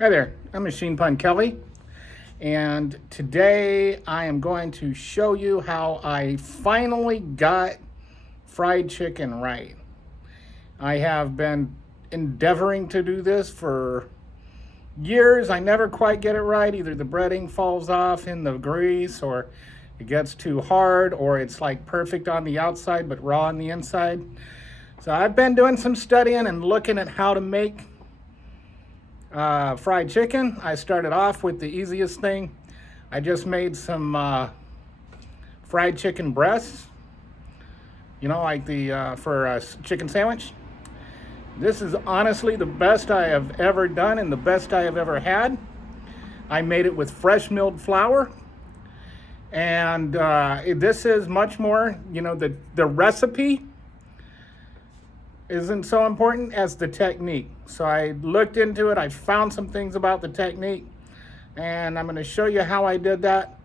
Hi there, I'm Machine Pun Kelly, and today I am going to show you how I finally got fried chicken right. I have been endeavoring to do this for years. I never quite get it right. Either the breading falls off in the grease, or it gets too hard, or it's like perfect on the outside but raw on the inside. So I've been doing some studying and looking at how to make fried chicken. I started off with the easiest thing. I just made some fried chicken breasts, like the for a chicken sandwich. This is honestly the best I have ever done and the best I have ever had. I made it with fresh milled flour, and this is much more. The recipe isn't so important as the technique. So I looked into it. I found some things about the technique, and I'm going to show you how I did that.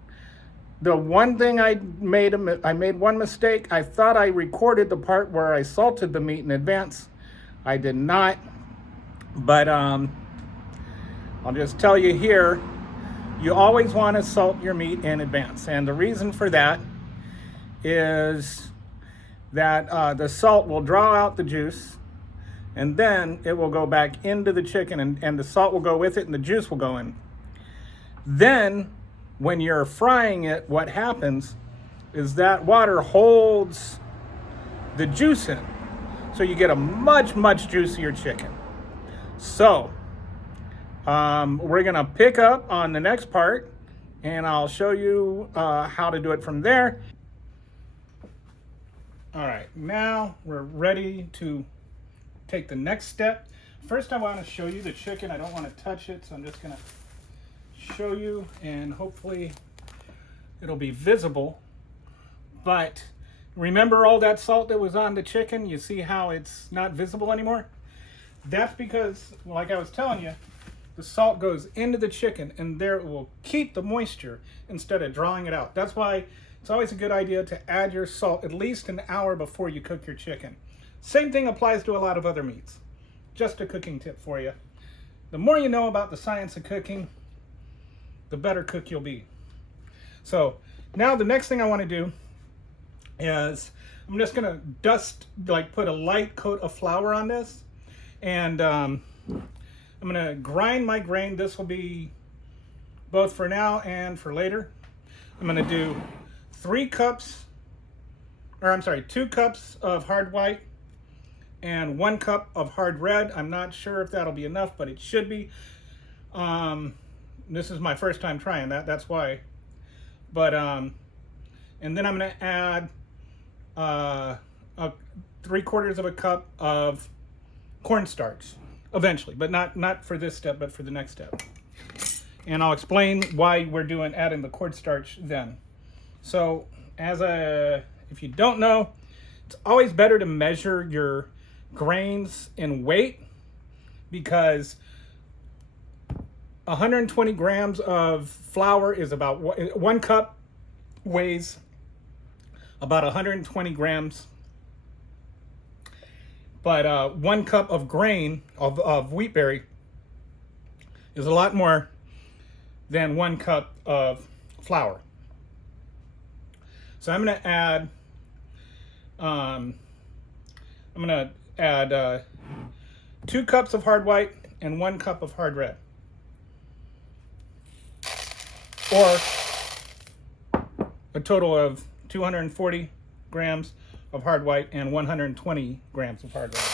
The one thing I made one mistake. I thought I recorded the part where I salted the meat in advance. I did not, but I'll just tell you here, you always want to salt your meat in advance. And the reason for that is that the salt will draw out the juice, and then it will go back into the chicken, and the salt will go with it and the juice will go in. Then when you're frying it, what happens is that water holds the juice in. So you get a much, much juicier chicken. So we're gonna pick up on the next part, and I'll show you how to do it from there. All right, now we're ready to take the next step. First, I want to show you the chicken. I don't want to touch it, so I'm just gonna show you, and hopefully it'll be visible. But remember all that salt that was on the chicken? You see how it's not visible anymore? That's because, like I was telling you, the salt goes into the chicken, and there it will keep the moisture instead of drawing it out. That's why it's always a good idea to add your salt at least an hour before you cook your chicken. Same thing applies to a lot of other meats. Just a cooking tip for you. The more you know about the science of cooking, the better cook you'll be. So now the next thing I want to do is I'm just gonna put a light coat of flour on this, and I'm gonna grind my grain. This will be both for now and for later. I'm gonna do 2 cups of hard white and 1 cup of hard red. I'm not sure if that'll be enough, but it should be. This is my first time trying that, that's why. But and then I'm gonna add 3/4 of a cup of cornstarch eventually, but not for this step, but for the next step. And I'll explain why we're adding the cornstarch then. So if you don't know, it's always better to measure your grains in weight, because 120 grams of flour is about 1 cup weighs about 120 grams. But 1 cup of grain of wheat berry is a lot more than 1 cup of flour. So I'm going to add 2 cups of hard white and 1 cup of hard red, or a total of 240 grams of hard white and 120 grams of hard red.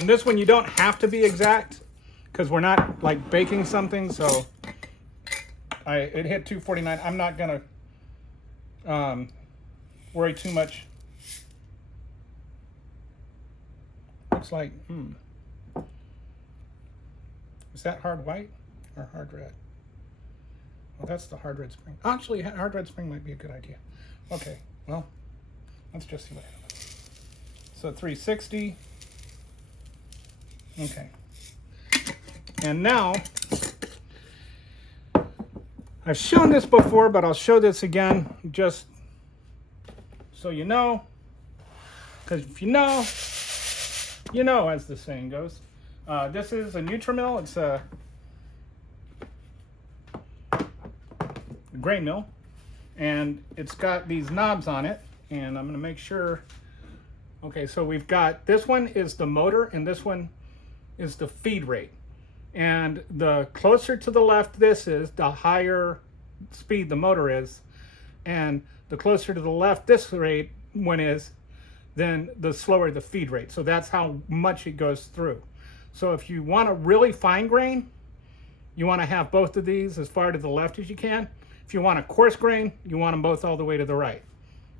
And this one you don't have to be exact, because we're not like baking something. So it hit 249. I'm not gonna worry too much. Looks like is that hard white or hard red? Well, that's the hard red spring. Actually, hard red spring might be a good idea. Okay, well, let's just see what happens. So 360. Okay. And now, I've shown this before, but I'll show this again just so you know, because if you know, you know, as the saying goes. This is a Nutrimil. It's a grain mill, and it's got these knobs on it, and I'm going to make sure. Okay, so we've got, this one is the motor and this one is the feed rate, and the closer to the left this is, the higher speed the motor is, and the closer to the left this rate one is, then the slower the feed rate. So that's how much it goes through. So if you want a really fine grain, you want to have both of these as far to the left as you can. If you want a coarse grain, you want them both all the way to the right.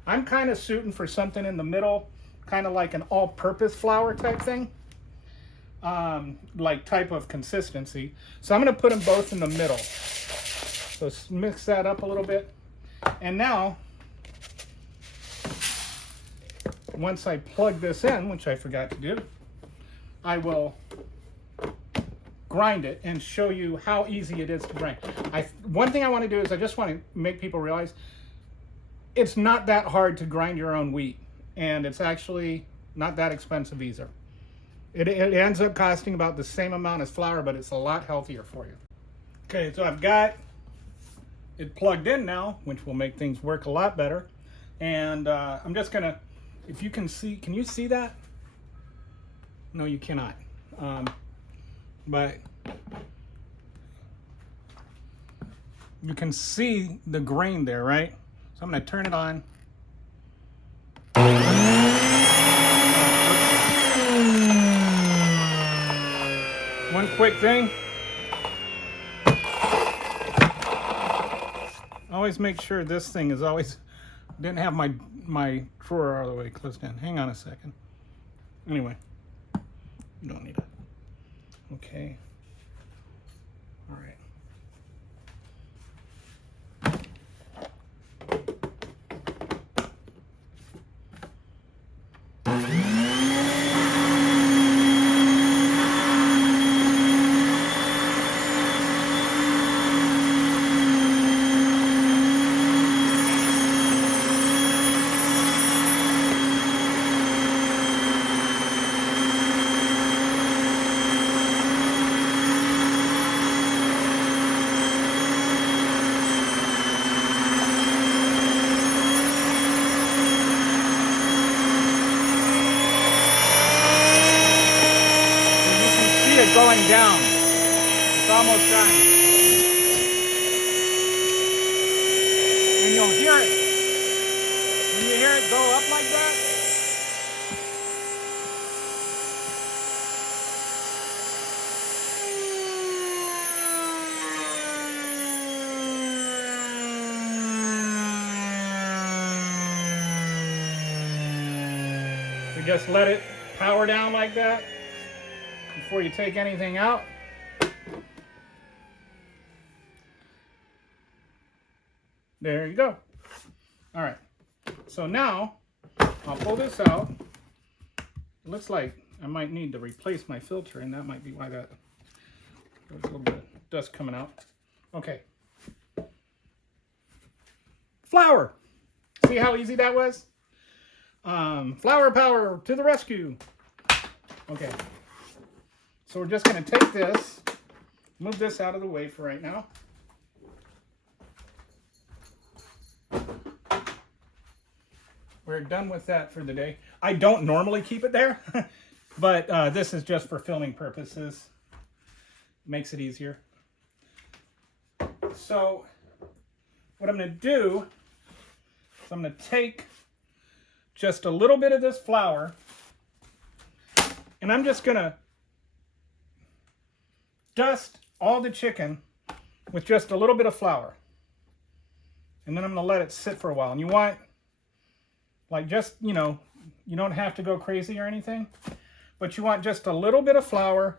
I'm kind of shooting for something in the middle, kind of like an all-purpose flour type thing, like type of consistency. So I'm going to put them both in the middle. So mix that up a little bit. And now, once I plug this in, which I forgot to do, I will grind it and show you how easy it is to grind. One thing I want to do is I just want to make people realize it's not that hard to grind your own wheat, and it's actually not that expensive either. It ends up costing about the same amount as flour, but it's a lot healthier for you. Okay, so I've got it plugged in now, which will make things work a lot better. And I'm just gonna, if you can see, can you see that? No, you cannot. But you can see the grain there, right? So I'm gonna turn it on. One quick thing. Always make sure this thing is always, didn't have my drawer all the way closed in. Hang on a second. Anyway, you don't need it. Okay. All right. Going down. It's almost done. And you'll hear it. When you hear it go up like that, we just let it power down like that before you take anything out. There you go. All right. So now I'll pull this out. It looks like I might need to replace my filter, and that might be why that there's a little bit of dust coming out. Okay. Flour. See how easy that was? Flour power to the rescue. Okay. So we're just going to take this, move this out of the way for right now. We're done with that for the day. I don't normally keep it there, but this is just for filming purposes. Makes it easier. So what I'm going to do is I'm going to take just a little bit of this flour, and I'm just going to dust all the chicken with just a little bit of flour. And then I'm going to let it sit for a while. And you want, like, just, you know, you don't have to go crazy or anything, but you want just a little bit of flour.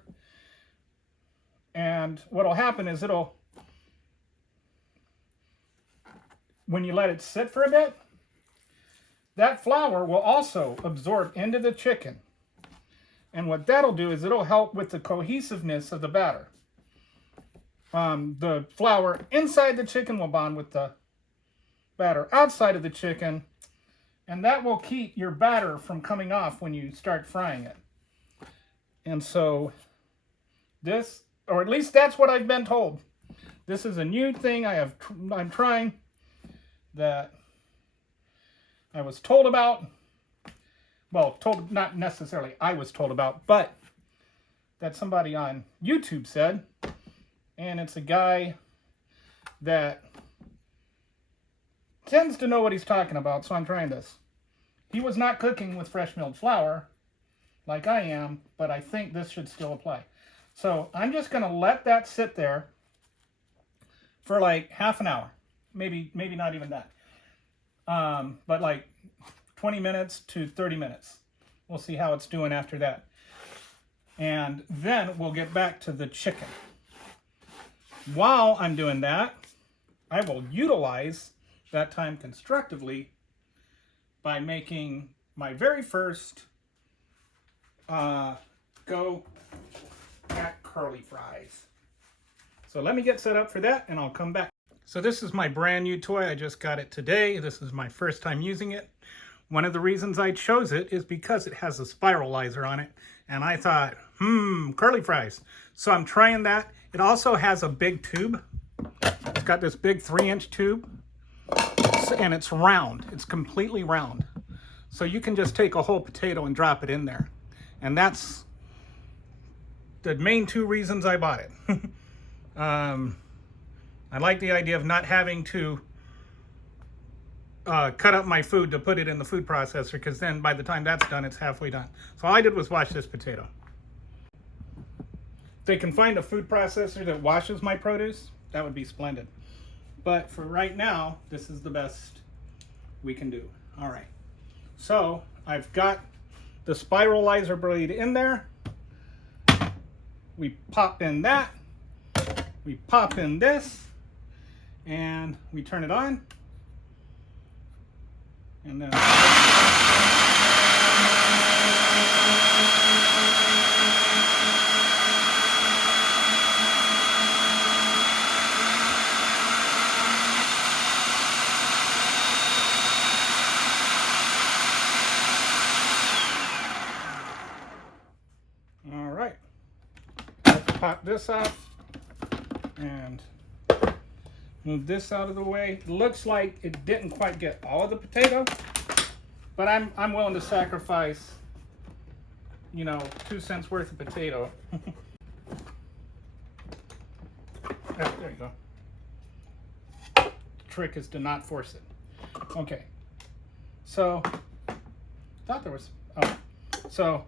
And what'll happen is when you let it sit for a bit, that flour will also absorb into the chicken. And what that'll do is it'll help with the cohesiveness of the batter. The flour inside the chicken will bond with the batter outside of the chicken, And that will keep your batter from coming off when you start frying it. And so this, or at least that's what I've been told. This is a new thing I'm trying that I was told about. Well, told, not necessarily I was told about, but that somebody on YouTube said. And it's a guy that tends to know what he's talking about, so I'm trying this. He was not cooking with fresh milled flour like I am, but I think this should still apply. So I'm just going to let that sit there for like half an hour. Maybe not even that. But like 20 minutes to 30 minutes. We'll see how it's doing after that. And then we'll get back to the chicken. While I'm doing that, I will utilize that time constructively by making my very first go at curly fries. So let me get set up for that and I'll come back. So this is my brand new toy. I just got it today. This is my first time using it. One of the reasons I chose it is because it has a spiralizer on it. And I thought, curly fries. So I'm trying that. It also has a big tube. It's got this big 3-inch tube. And it's round. It's completely round. So you can just take a whole potato and drop it in there. And that's the main two reasons I bought it. I like the idea of not having to cut up my food to put it in the food processor, because then by the time that's done, it's halfway done. So all I did was wash this potato. If they can find a food processor that washes my produce, that would be splendid. But for right now, this is the best we can do. All right. So I've got the spiralizer blade in there. We pop in that. We pop in this. And we turn it on. And then all right. Let's pop this off and move this out of the way. It looks like it didn't quite get all of the potato, but I'm willing to sacrifice, 2 cents worth of potato. There you go. The trick is to not force it. Okay. So, thought there was, so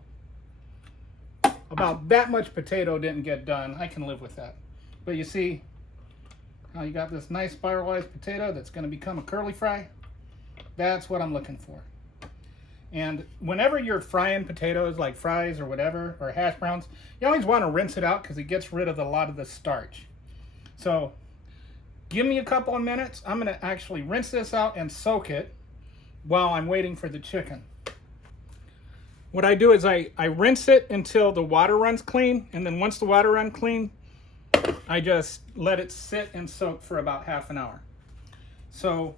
about that much potato didn't get done. I can live with that. But you see, now you got this nice spiralized potato that's going to become a curly fry. That's what I'm looking for. And whenever you're frying potatoes, like fries or whatever, or hash browns, you always want to rinse it out because it gets rid of a lot of the starch. So give me a couple of minutes. I'm going to actually rinse this out and soak it while I'm waiting for the chicken. What I do is I rinse it until the water runs clean, and then once the water runs clean, I just let it sit and soak for about half an hour. So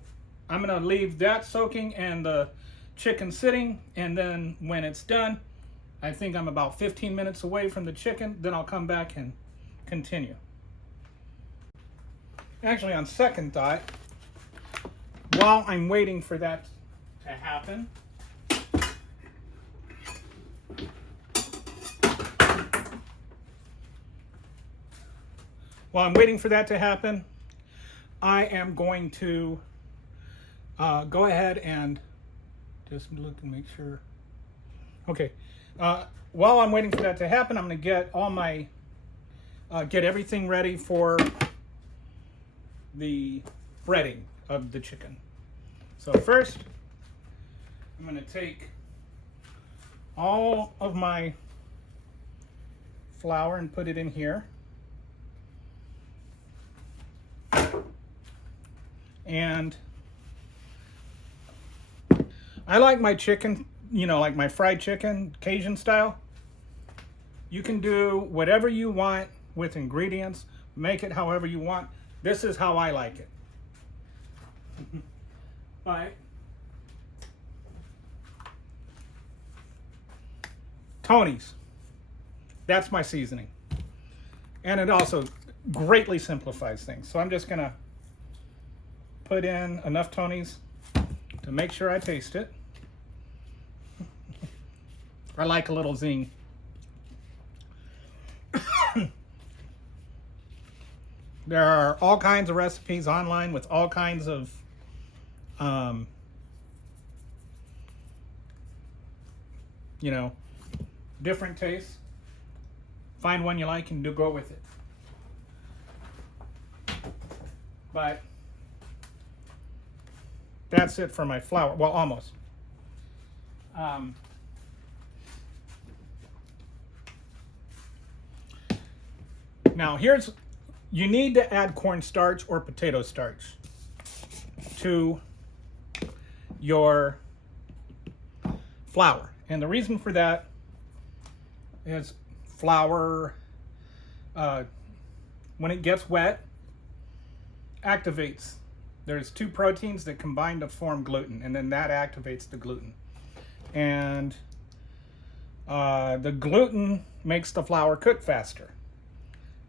I'm going to leave that soaking and the chicken sitting, and then when it's done, I think I'm about 15 minutes away from the chicken, then I'll come back and continue. Actually, on second thought, while I'm waiting for that to happen, I am going to go ahead and just look and make sure. Okay. While I'm waiting for that to happen, I'm going to get all my, get everything ready for the breading of the chicken. So first, I'm going to take all of my flour and put it in here. And I like my chicken, like my fried chicken, Cajun style. You can do whatever you want with ingredients. Make it however you want. This is how I like it. But Tony's. That's my seasoning. And it also greatly simplifies things. So I'm just going to put in enough Tony's to make sure I taste it. I like a little zing. There are all kinds of recipes online with all kinds of you know, different tastes. Find one you like and go with it. But that's it for my flour. Well, almost. Now you need to add cornstarch or potato starch to your flour. And the reason for that is flour, when it gets wet, activates. There's two proteins that combine to form gluten, and then that activates the gluten. And the gluten makes the flour cook faster.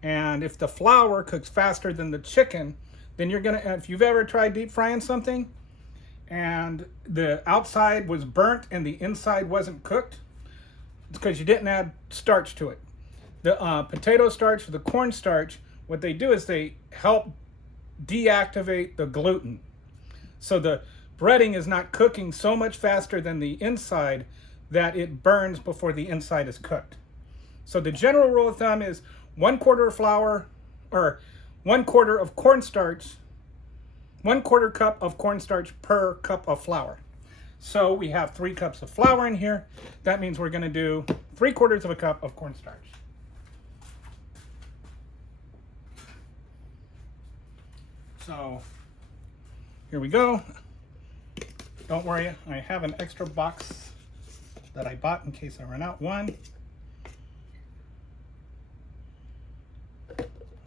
And if the flour cooks faster than the chicken, then you're gonna, if you've ever tried deep frying something and the outside was burnt and the inside wasn't cooked, it's because you didn't add starch to it. The potato starch or the corn starch, what they do is they help deactivate the gluten. So the breading is not cooking so much faster than the inside that it burns before the inside is cooked. So the general rule of thumb is 1/4 of flour, or 1/4 of cornstarch, 1/4 cup of cornstarch per cup of flour. So we have 3 cups of flour in here. That means we're going to do 3/4 of a cup of cornstarch. So here we go. Don't worry, I have an extra box that I bought in case I run out. 1.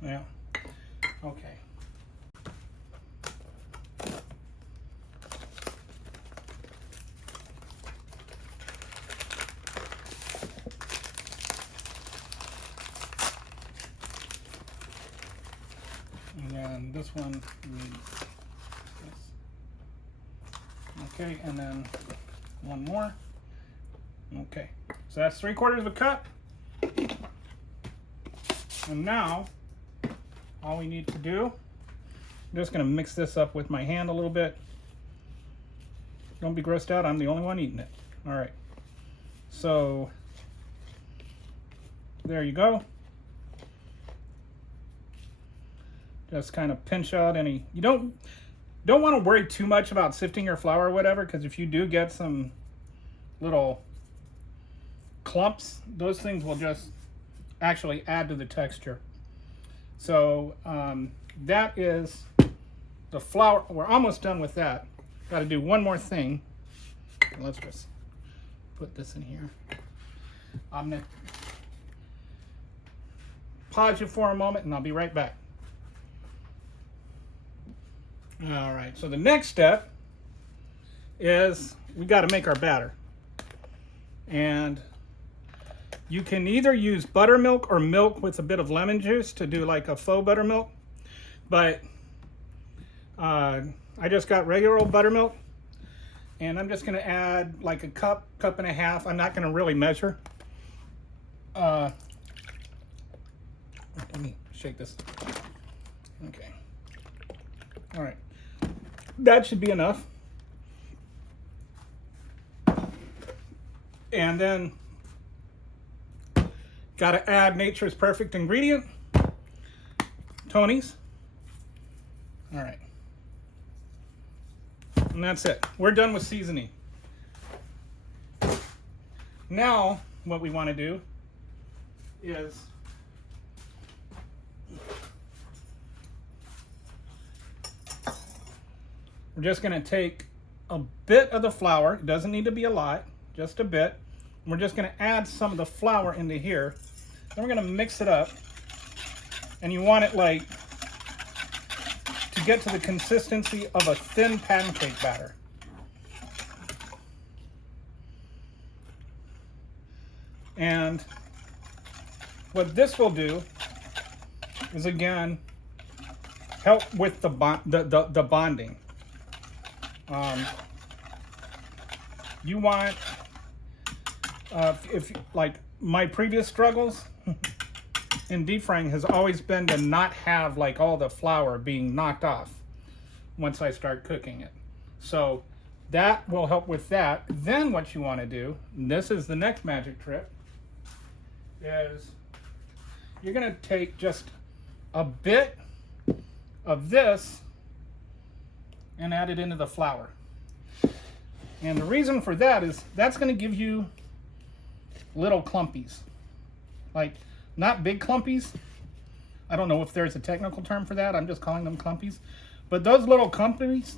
Yeah. Okay. And then this one needs this. Okay, and then one more. Okay, so that's 3/4 of a cup. And now all we need to do, I'm just going to mix this up with my hand a little bit. Don't be grossed out, I'm the only one eating it. All right, so there you go. Just kind of pinch out any, you don't want to worry too much about sifting your flour or whatever, because if you do get some little clumps, those things will just actually add to the texture. So that is the flour. We're almost done with that. Got to do one more thing. Let's just put this in here. I'm going to pause you for a moment and I'll be right back. All right, so the next step is we got to make our batter. And you can either use buttermilk or milk with a bit of lemon juice to do like a faux buttermilk. But I just got regular old buttermilk. And I'm just going to add like a cup, cup and a half. I'm not going to really measure. Let me shake this. Okay. All right. That should be enough. And then got to add nature's perfect ingredient, Tony's. All right. And that's it. We're done with seasoning. Now, what we want to do is we're just going to take a bit of the flour. It doesn't need to be a lot, just a bit. And we're just going to add some of the flour into here. Then we're going to mix it up. And you want it like to get to the consistency of a thin pancake batter. And what this will do is, again, help with the bonding. You want, if like my previous struggles in deep frying has always been to not have like all the flour being knocked off once I start cooking it. So that will help with that. Then what you want to do, and this is the next magic trick, is you're going to take just a bit of this and add it into the flour. And the reason for that is that's going to give you little clumpies. Like, not big clumpies. I don't know if there's a technical term for that. I'm just calling them clumpies. But those little clumpies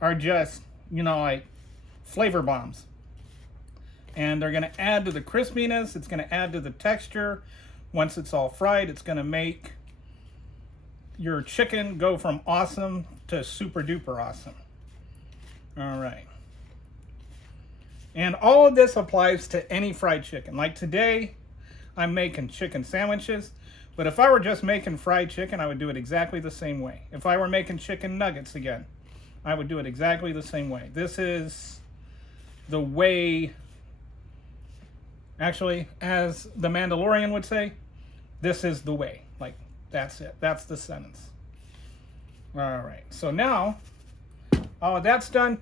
are just, you know, like flavor bombs. And they're going to add to the crispiness. It's going to add to the texture. Once it's all fried, it's going to make your chicken go from awesome to super duper awesome. All right. And all of this applies to any fried chicken. Like today, I'm making chicken sandwiches. But if I were just making fried chicken, I would do it exactly the same way. If I were making chicken nuggets again, I would do it exactly the same way. This is the way, actually, as the Mandalorian would say, this is the way. Like, that's it. That's the sentence. All right. So now, all of that's done.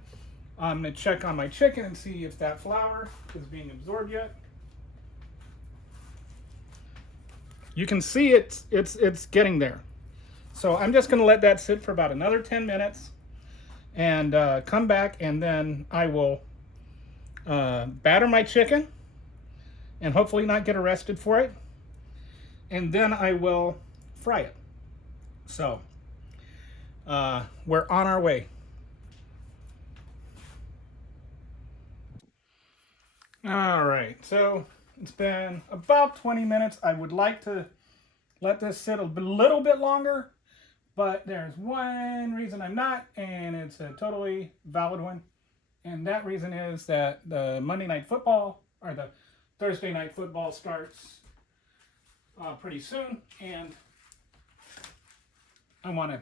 I'm going to check on my chicken and see if that flour is being absorbed yet. You can see it's getting there. So I'm just going to let that sit for about another 10 minutes and come back, and then I will batter my chicken and hopefully not get arrested for it. And then I will fry it. So we're on our way. All right, so it's been about 20 minutes. I would like to let this sit a little bit longer, but there's one reason I'm not, and it's a totally valid one. And that reason is that the Monday Night Football, or the Thursday Night Football, starts pretty soon, and I want to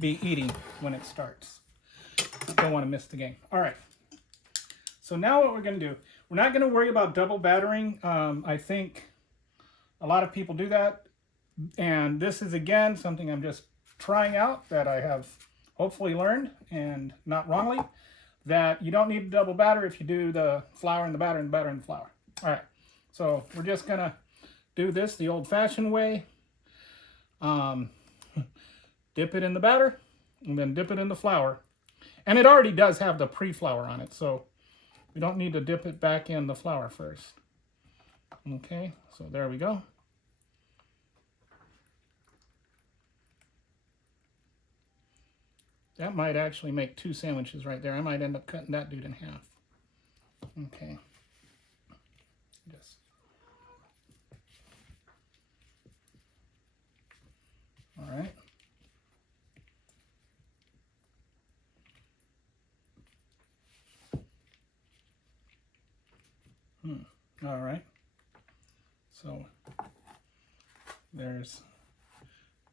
be eating when it starts. Don't want to miss the game. All right. So now what we're going to do, we're not going to worry about double battering. I think a lot of people do that. And this is, again, something I'm just trying out that I have hopefully learned, and not wrongly, that you don't need to double batter if you do the flour and the batter and the batter and the flour. All right. So we're just going to do this the old-fashioned way. Dip it in the batter and then dip it in the flour. And it already does have the pre-flour on it, so we don't need to dip it back in the flour first. Okay, so there we go. That might actually make 2 sandwiches right there. I might end up cutting that dude in half. Okay. Just. All right. All right. So there's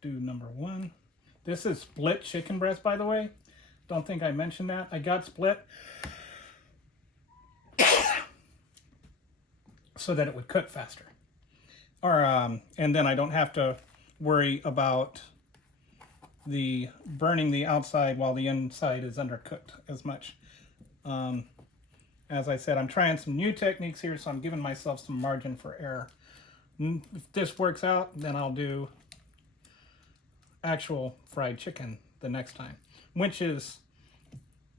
dude number 1. This is split chicken breast, by the way. Don't think I mentioned that. I got split so that it would cook faster. Or and then I don't have to worry about the burning the outside while the inside is undercooked as much. As I said, I'm trying some new techniques here, so I'm giving myself some margin for error. If this works out, then I'll do actual fried chicken the next time, which is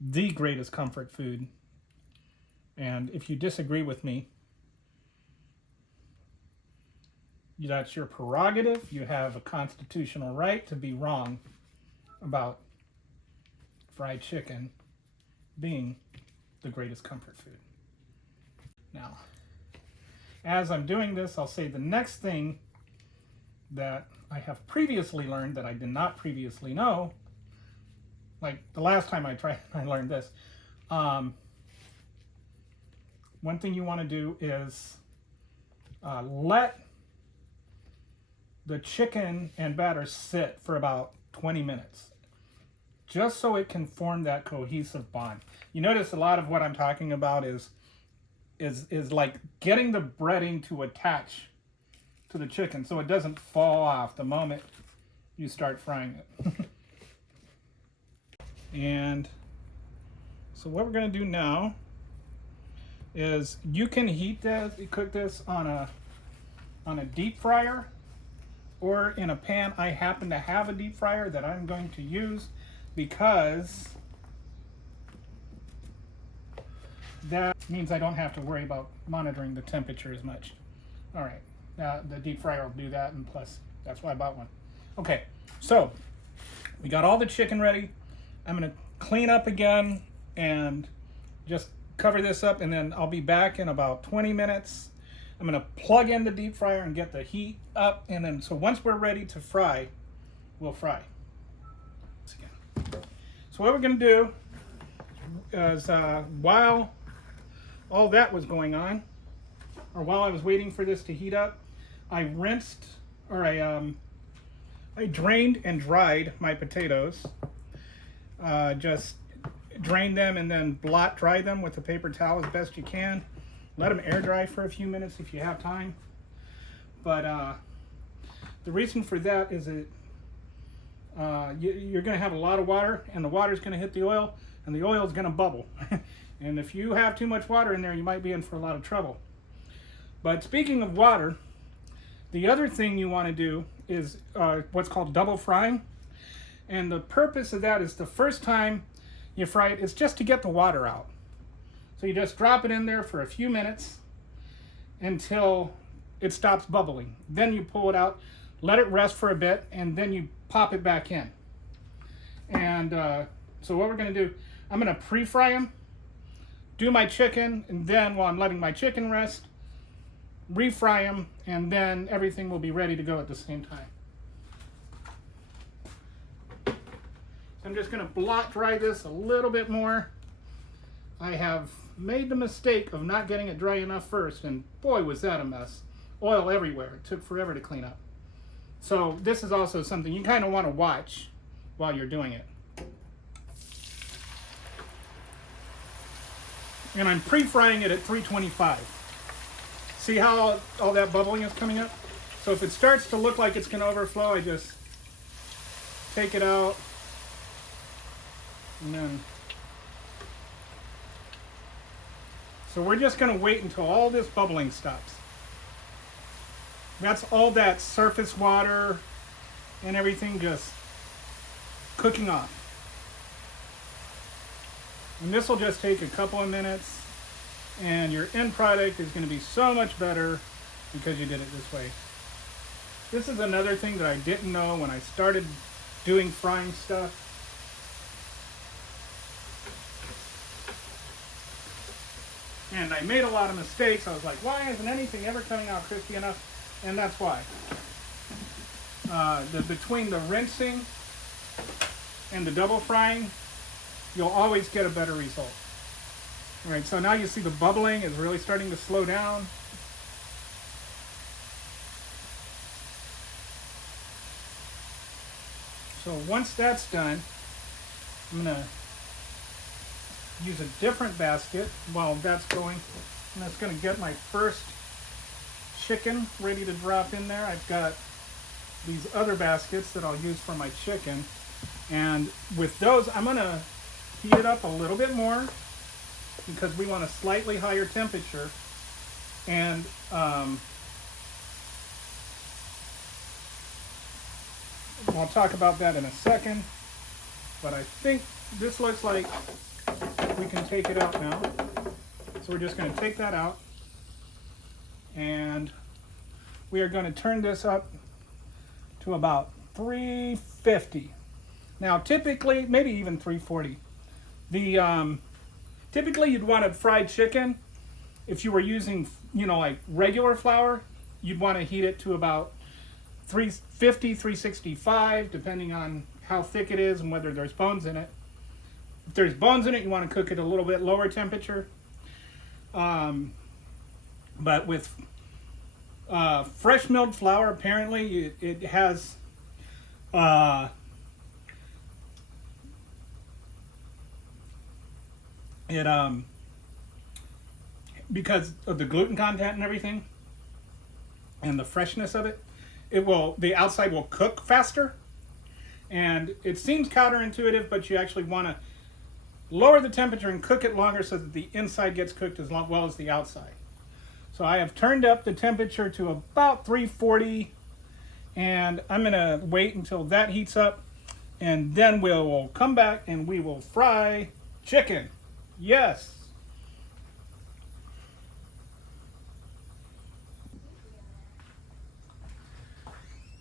the greatest comfort food. And if you disagree with me, that's your prerogative. You have a constitutional right to be wrong about fried chicken being the greatest comfort food. Now, as I'm doing this, I'll say the next thing that I have previously learned that I did not previously know, like the last time I tried, I learned this. one thing you want to do is let the chicken and batter sit for about 20 minutes, just so it can form that cohesive bond. You notice a lot of what I'm talking about is like getting the breading to attach to the chicken so it doesn't fall off the moment you start frying it. And so what we're going to do now is you can cook this on a deep fryer or in a pan. I happen to have a deep fryer that I'm going to use because that means I don't have to worry about monitoring the temperature as much. All right, the deep fryer will do that, and plus that's why I bought one. Okay, so we got all the chicken ready. I'm gonna clean up again and just cover this up, and then I'll be back in about 20 minutes. I'm gonna plug in the deep fryer and get the heat up, and then so once we're ready to fry, we'll fry. So what we're gonna do is while all that was going on, or while I was waiting for this to heat up, I rinsed, or I drained and dried my potatoes. Just drain them and then blot dry them with a paper towel as best you can. Let them air dry for a few minutes if you have time. But the reason for that is that you're going to have a lot of water, and the water is going to hit the oil, and the oil is going to bubble. And if you have too much water in there, you might be in for a lot of trouble. But speaking of water, the other thing you want to do is what's called double frying. And the purpose of that is the first time you fry it, it's just to get the water out. So you just drop it in there for a few minutes until it stops bubbling. Then you pull it out, let it rest for a bit, and then you pop it back in. And so what we're going to do, I'm going to pre-fry them, do my chicken, and then while I'm letting my chicken rest, refry them, and then everything will be ready to go at the same time. I'm just going to blot dry this a little bit more. I have made the mistake of not getting it dry enough first, and boy was that a mess. Oil everywhere. It took forever to clean up. So this is also something you kind of want to watch while you're doing it. And I'm pre-frying it at 325. See how all that bubbling is coming up? So if it starts to look like it's going to overflow, I just take it out. And then, so we're just going to wait until all this bubbling stops. That's all that surface water and everything just cooking off. And this will just take a couple of minutes, and your end product is going to be so much better because you did it this way. This is another thing that I didn't know when I started doing frying stuff. And I made a lot of mistakes. I was like, why isn't anything ever coming out crispy enough? And that's why. Between the rinsing and the double frying, you'll always get a better result. All right, so now you see the bubbling is really starting to slow down. So once that's done, I'm going to use a different basket while that's going. And that's going to get my first chicken ready to drop in there. I've got these other baskets that I'll use for my chicken. And with those, I'm going to heat it up a little bit more because we want a slightly higher temperature. And I'll talk about that in a second. But I think this looks like we can take it out now. So we're just going to take that out, and we are going to turn this up to about 350. Now typically, maybe even 340. Typically you'd want a fried chicken. If you were using, like regular flour, you'd want to heat it to about 350, 365, depending on how thick it is and whether there's bones in it. If there's bones in it, you want to cook it a little bit lower temperature. But with fresh milled flour, apparently it has it because of the gluten content and everything and the freshness of it, the outside will cook faster. And it seems counterintuitive, but you actually want to lower the temperature and cook it longer so that the inside gets cooked as well as the outside. So I have turned up the temperature to about 340, and I'm going to wait until that heats up, and then we'll come back and we will fry chicken. Yes.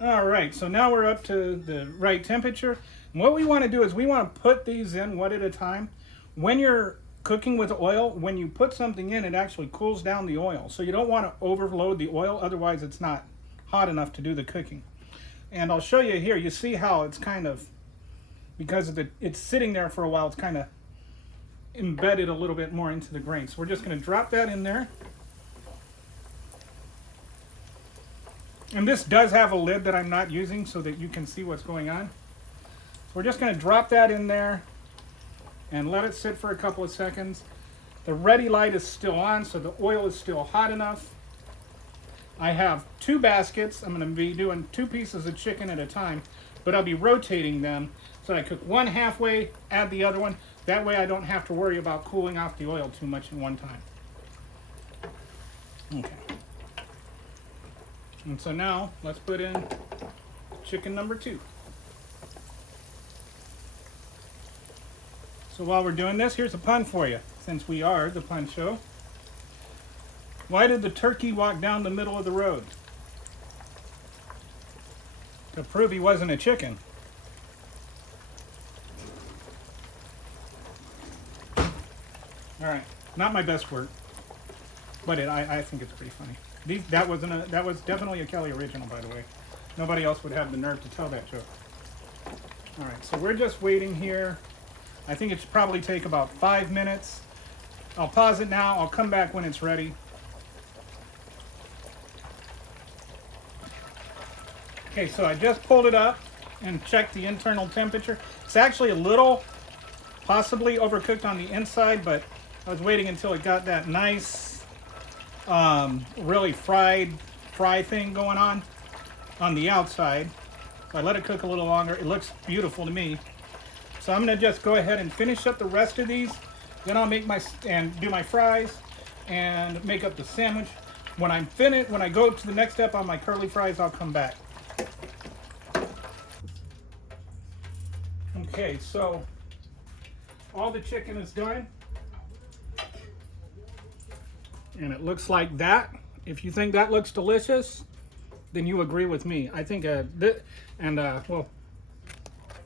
All right, so now we're up to the right temperature. And what we want to do is we want to put these in one at a time. When you're cooking with oil, when you put something in, it actually cools down the oil. So you don't want to overload the oil, otherwise it's not hot enough to do the cooking. And I'll show you here. You see how it's kind of, because of it's sitting there for a while, it's kind of embedded a little bit more into the grain. So we're just going to drop that in there. And this does have a lid that I'm not using so that you can see what's going on. So we're just going to drop that in there and let it sit for a couple of seconds. The ready light is still on, so the oil is still hot enough. I have 2 baskets. I'm going to be doing 2 pieces of chicken at a time, but I'll be rotating them. So I cook one halfway, add the other one. That way I don't have to worry about cooling off the oil too much in one time. Okay. And so now let's put in chicken number 2. So while we're doing this, here's a pun for you, since we are the pun show. Why did the turkey walk down the middle of the road? To prove he wasn't a chicken. All right, not my best work, but I think it's pretty funny. That was definitely a Kelly original, by the way. Nobody else would have the nerve to tell that joke. All right, so we're just waiting here. I think it should probably take about 5 minutes. I'll pause it now. I'll come back when it's ready. Okay, so I just pulled it up and checked the internal temperature. It's actually a little possibly overcooked on the inside, but I was waiting until it got that nice really fry thing going on the outside. So I let it cook a little longer. It looks beautiful to me. So I'm going to just go ahead and finish up the rest of these. Then I'll make do my fries and make up the sandwich. When I'm finished, when I go to the next step on my curly fries, I'll come back. Okay, so all the chicken is done. And it looks like that. If you think that looks delicious, then you agree with me. I think, well,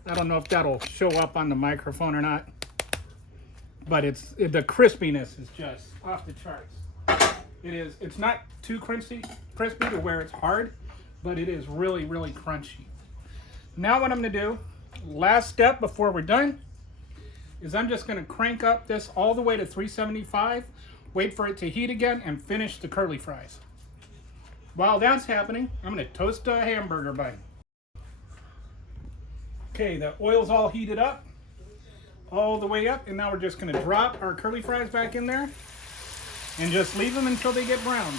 I don't know if that'll show up on the microphone or not, but the crispiness is just off the charts. It's not too crispy to where it's hard, but it is really, really crunchy. Now what I'm gonna do, last step before we're done, is I'm just gonna crank up this all the way to 375, wait for it to heat again, and finish the curly fries. While that's happening, I'm gonna toast a hamburger bun. Okay, the oil's all heated up, all the way up, and now we're just gonna drop our curly fries back in there and just leave them until they get brown.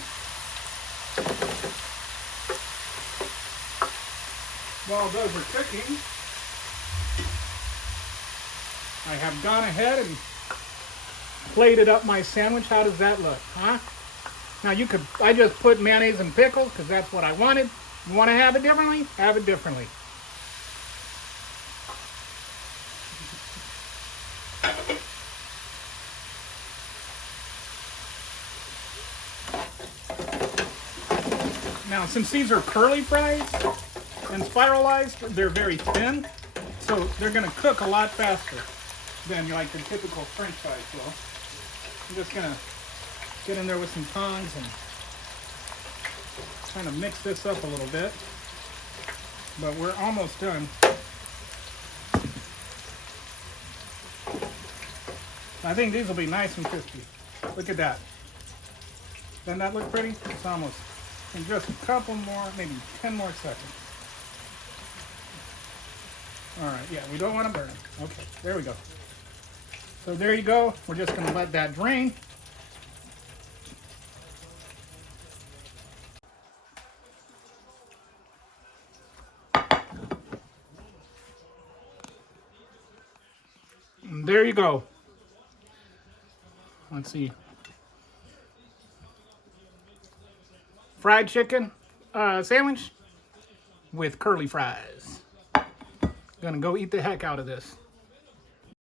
While those are cooking, I have gone ahead and plated up my sandwich. How does that look, huh? Now I just put mayonnaise and pickles because that's what I wanted. You want to have it differently? Have it differently. Now, since these are curly fries and spiralized, they're very thin, so they're going to cook a lot faster than like the typical French fries will. I'm just going to get in there with some tongs and kind of mix this up a little bit, but we're almost done. I think these will be nice and crispy. Look at that. Doesn't that look pretty? It's almost in just a couple more, maybe 10 more seconds. All right, yeah, we don't want to burn. Okay, there we go. So there you go. We're just going to let that drain. And there you go. Let's see. Fried chicken sandwich with curly fries. Gonna go eat the heck out of this.